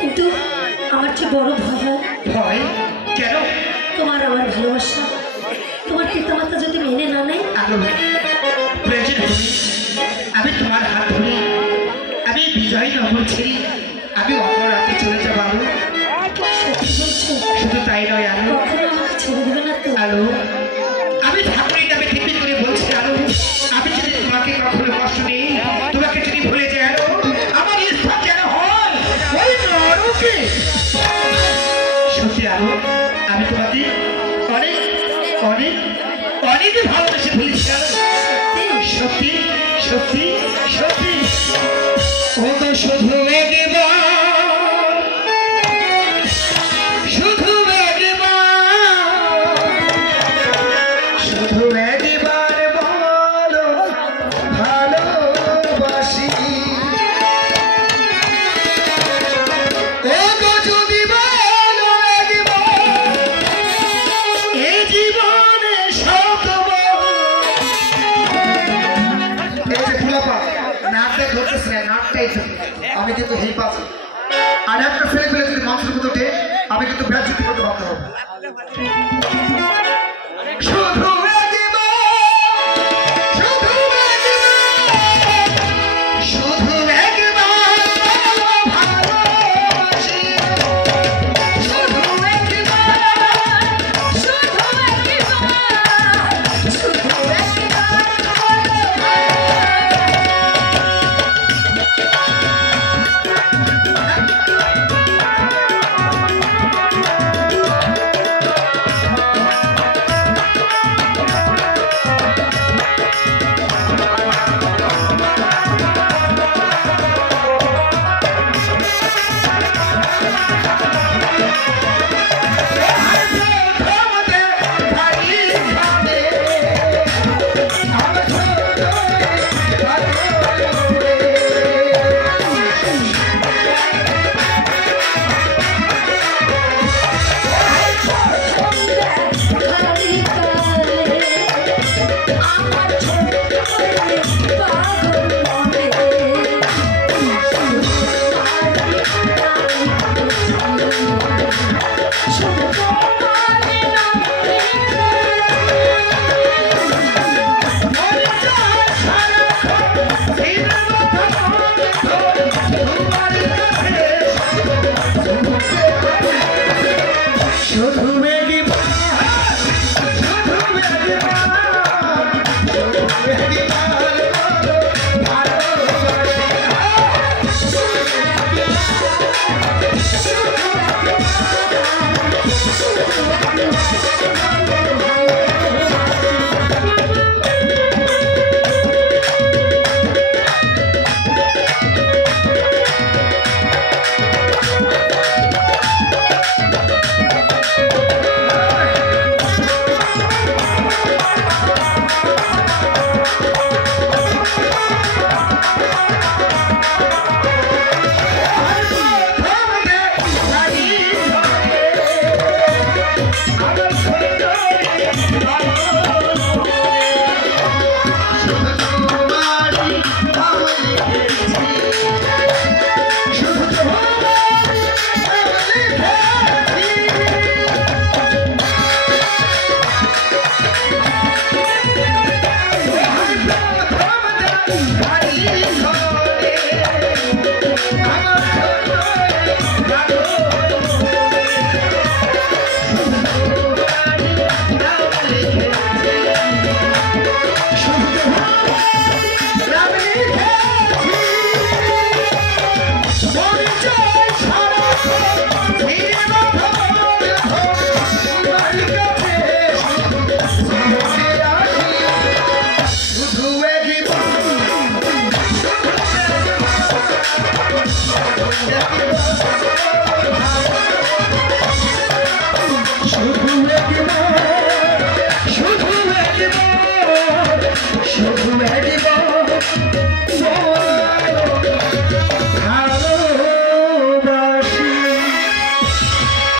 কিন্তু আমার যে বড় ভয়। ভয় কেন? তোমার আমার ভালোবাসা তোমার পিতামাতা যদি মেনে না নেয়। আমি তোমার হাত ধরে আমি বিজয়নগর ছেড়ে আমি অন্য রাতে চলে যাবো। শুধু তাই নয় আলো, ছেড়ে দেবে না তো? আলো আমি ঠাকুরের নামে টিপি করে বলছি আলো, আমি যদি তোমাকে কখনো কষ্ট নেই, তোমাকে যদি ভুলে যাই আলো, আমার ইচ্ছা যেন হয় ওই নরকে। সত্যি আলো, আমি তোমাকে অনেক অনেক অনেক ভালোবেসে ফেলেছি আলো। সত্যি সত্যি সত্যি ও তো শুধু একবার, শুধু একবার বলো ভালোবাসি। ও তো যদি বলো একবার এ জীবনে শতবার। এই যে ফুলাপা নাকটা ধরতেছে না, নাকটাই আমি কিন্তু হেই পাচ্ছি। আর একটা ফেলে ফেলে যদি মানুষের মতো আমি কিন্তু ব্যাট করতে বাধ্য হবো।